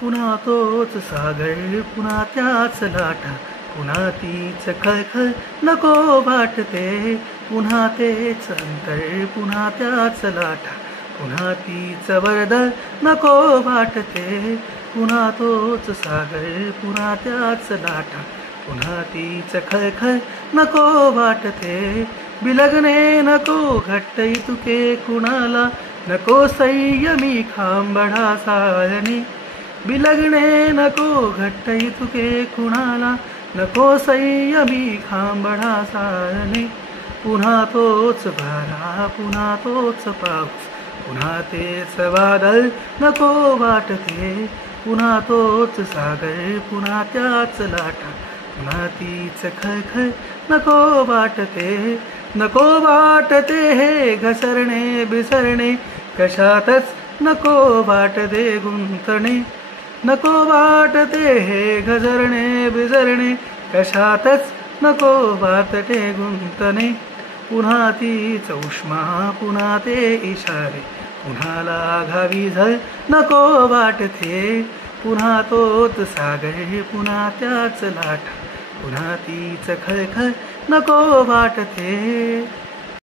पुन्हा तोच सागर पुन्हा त्याच लाटा पुन्हा तीच खळखळ नको वाटते पुन्हा तेच अंतर पुन्हा त्याच लाटा पुन्हा तीच वर्दळ नको वाटते पुन्हा तोच सागर पुन्हा त्याच लाटा पुन्हा तीच खळखळ नको वाटते बिलगणे नको घट्ट इतुके कुणाला नको संयमी खांबढा साळणी बिलगणे नको घट्ट इतुके कुणाला नको संयमी खांबढा साळणी पुन्हा तोच वारा पुन्हा तोच पाऊस पुन्हा तेच वादळ नको वाटते पुन्हा तोच सागर पुन्हा त्याच लाटा पुन्हा तीच खळखळ नको वाटते हे घसरणे बिसरणे कशातच नको वाटते गुंतणे नको वाटते हे घसरणे बिसरणे कशातच नको वाटते गुंतणे पुन्हा तीच उष्मा पुन्हा ते इशारे पुन्हा लागावी झळ नको वाटते पुन्हा तोच सागर पुन्हा त्याच लाटा पुन्हा तीच खळखळ नको वाटते